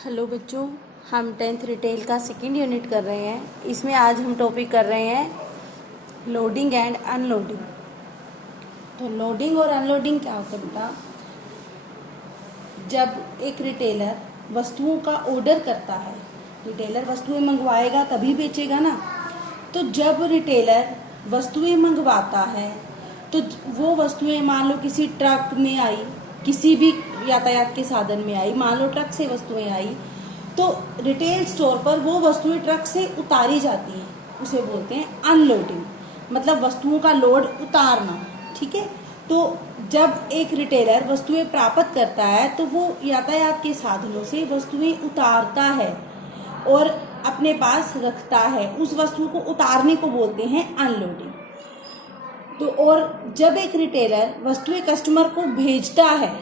Hello बच्चों, हम 10th retail का सेकंड यूनिट कर रहे हैं। इसमें आज हम टॉपिक कर रहे हैं लोडिंग एंड अनलोडिंग। तो लोडिंग और अनलोडिंग क्या होता है बेटा? जब एक रिटेलर वस्तुओं का ऑर्डर करता है, रिटेलर वस्तुएं मंगवाएगा तभी बेचेगा ना। तो जब रिटेलर वस्तुएं मंगवाता है तो वो वस्तुएं मान लो किसी ट्रक में आई, किसी भी यातायात के साधन में आई, मान लो ट्रक से वस्तुएं आई, तो रिटेल स्टोर पर वो वस्तुएं ट्रक से उतारी जाती हैं, उसे बोलते हैं अनलोडिंग, मतलब वस्तुओं का लोड उतारना। ठीक है। तो जब एक रिटेलर वस्तुएं प्राप्त करता है तो वो यातायात के साधनों से वस्तुएं उतारता है और अपने पास रखता है। उस वस्तु को उतारने को बोलते हैं अनलोडिंग। तो और जब एक रिटेलर वस्तुएं कस्टमर को भेजता है,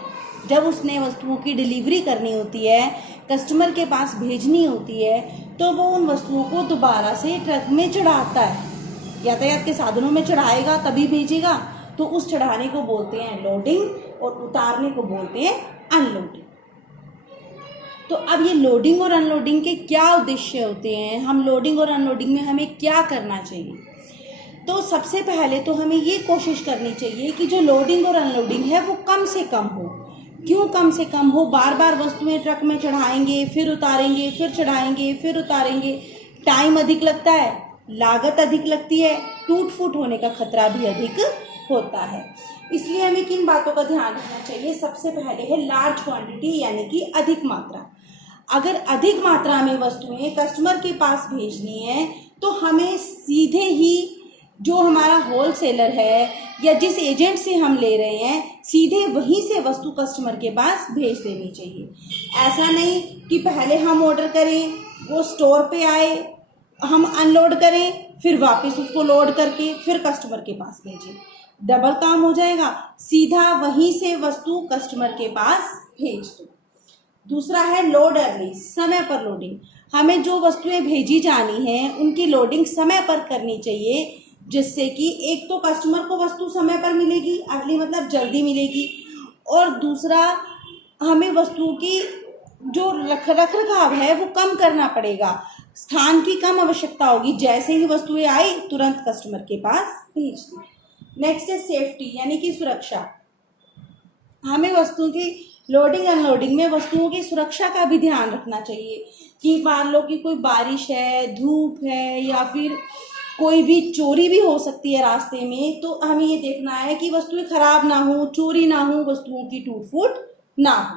जब उसने वस्तुओं की डिलीवरी करनी होती है, कस्टमर के पास भेजनी होती है, तो वो उन वस्तुओं को दोबारा से ट्रक में चढ़ाता है। यातायात के साधनों में चढ़ाएगा तभी भेजेगा, तो उस चढ़ाने को बोलते हैं लोडिंग और उतारने को बोलते हैं अनलोडिंग। तो अब ये लोडिंग और अनलोडिंग के क्या उद्देश्य होते हैं? हम लोडिंग और अनलोडिंग में हमें क्या करना चाहिए? तो सबसे पहले तो हमें ये कोशिश करनी चाहिए कि जो लोडिंग और अनलोडिंग है वो कम से कम हो। क्यों कम से कम हो? बार बार वस्तुएं ट्रक में चढ़ाएंगे, फिर उतारेंगे, फिर चढ़ाएंगे, फिर उतारेंगे, टाइम अधिक लगता है, लागत अधिक लगती है, टूट फूट होने का खतरा भी अधिक होता है। इसलिए हमें किन बातों का ध्यान रखना चाहिए? सबसे पहले है लार्ज क्वांटिटी, यानी कि अधिक मात्रा। अगर अधिक मात्रा में वस्तुएं कस्टमर के पास भेजनी है तो हमें सीधे ही जो हमारा होलसेलर है या जिस एजेंट से हम ले रहे हैं, सीधे वहीं से वस्तु कस्टमर के पास भेज देनी चाहिए। ऐसा नहीं कि पहले हम ऑर्डर करें, वो स्टोर पे आए, हम अनलोड करें, फिर वापस उसको लोड करके फिर कस्टमर के पास भेजें, डबल काम हो जाएगा। सीधा वहीं से वस्तु कस्टमर के पास भेज दो। दूसरा है लोड अर्ली, समय पर लोडिंग। हमें जो वस्तुएं भेजी जानी है उनकी लोडिंग समय पर करनी चाहिए, जिससे कि एक तो कस्टमर को वस्तु समय पर मिलेगी, अर्ली मतलब जल्दी मिलेगी, और दूसरा हमें वस्तुओं की जो रख रखाव है वो कम करना पड़ेगा, स्थान की कम आवश्यकता होगी। जैसे ही वस्तुएं आई तुरंत कस्टमर के पास भेज दी। नेक्स्ट है सेफ्टी, यानी कि सुरक्षा। हमें वस्तुओं की लोडिंग अनलोडिंग में वस्तुओं की सुरक्षा का भी ध्यान रखना चाहिए कि मान लो कि कोई बारिश है, धूप है, या फिर कोई भी चोरी भी हो सकती है रास्ते में, तो हमें ये देखना है कि वस्तुएं खराब ना हो, चोरी ना हो, वस्तुओं की टूट फूट ना हो।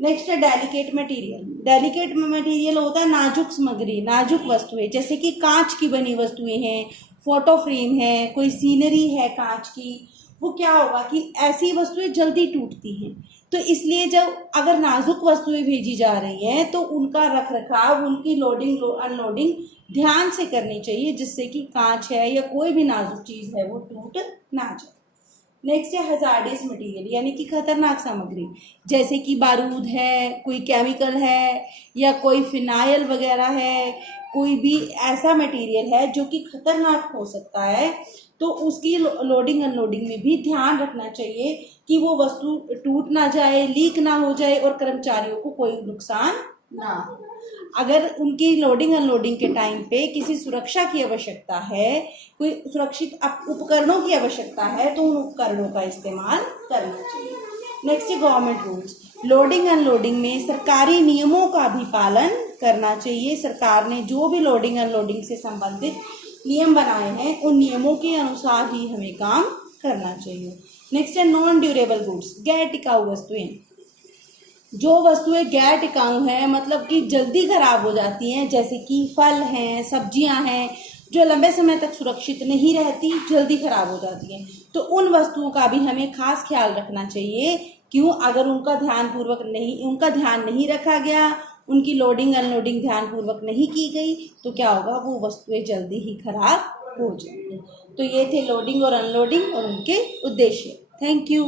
नेक्स्ट है डेलिकेट मटेरियल। डेलिकेट मटेरियल होता है नाजुक सामग्री, नाजुक वस्तुएं, जैसे कि कांच की बनी वस्तुएं हैं, फोटो फ्रेम है, कोई सीनरी है कांच की। वो क्या होगा कि ऐसी वस्तुएं जल्दी टूटती हैं, तो इसलिए जब अगर नाजुक वस्तुएं भेजी जा रही हैं तो उनका रख रखाव, उनकी लोडिंग अनलोडिंग ध्यान से करनी चाहिए, जिससे कि कांच है या कोई भी नाजुक चीज़ है वो टूट ना जाए। नेक्स्ट है हजार्डियस मटेरियल, यानी कि खतरनाक सामग्री, जैसे कि बारूद है, कोई केमिकल है, या कोई फिनाइल वगैरह है, कोई भी ऐसा मटेरियल है जो कि खतरनाक हो सकता है, तो उसकी लोडिंग अनलोडिंग में भी ध्यान रखना चाहिए कि वो वस्तु टूट ना जाए, लीक ना हो जाए और कर्मचारियों को कोई नुकसान ना हो। अगर उनकी लोडिंग अनलोडिंग के टाइम पे किसी सुरक्षा की आवश्यकता है, कोई सुरक्षित उपकरणों की आवश्यकता है, तो उन उपकरणों का इस्तेमाल करना चाहिए। नेक्स्ट है गवर्नमेंट रूल्स। लोडिंग अनलोडिंग में सरकारी नियमों का भी पालन करना चाहिए। सरकार ने जो भी लोडिंग अनलोडिंग से संबंधित नियम बनाए हैं उन नियमों के अनुसार ही हमें काम करना चाहिए। नेक्स्ट है नॉन ड्यूरेबल गुड्स, गैर टिकाऊ वस्तुएं। जो वस्तुएं गैर टिकाऊ हैं, मतलब कि जल्दी खराब हो जाती हैं, जैसे कि फल हैं, सब्जियां हैं, जो लंबे समय तक सुरक्षित नहीं रहती, जल्दी खराब हो जाती हैं, तो उन वस्तुओं का भी हमें खास ख्याल रखना चाहिए। क्यों? अगर उनका ध्यान नहीं रखा गया, उनकी लोडिंग अनलोडिंग ध्यानपूर्वक नहीं की गई, तो क्या होगा? वो वस्तुएं जल्दी ही खराब हो जाएंगी। तो ये थे लोडिंग और अनलोडिंग और उनके उद्देश्य। Thank you.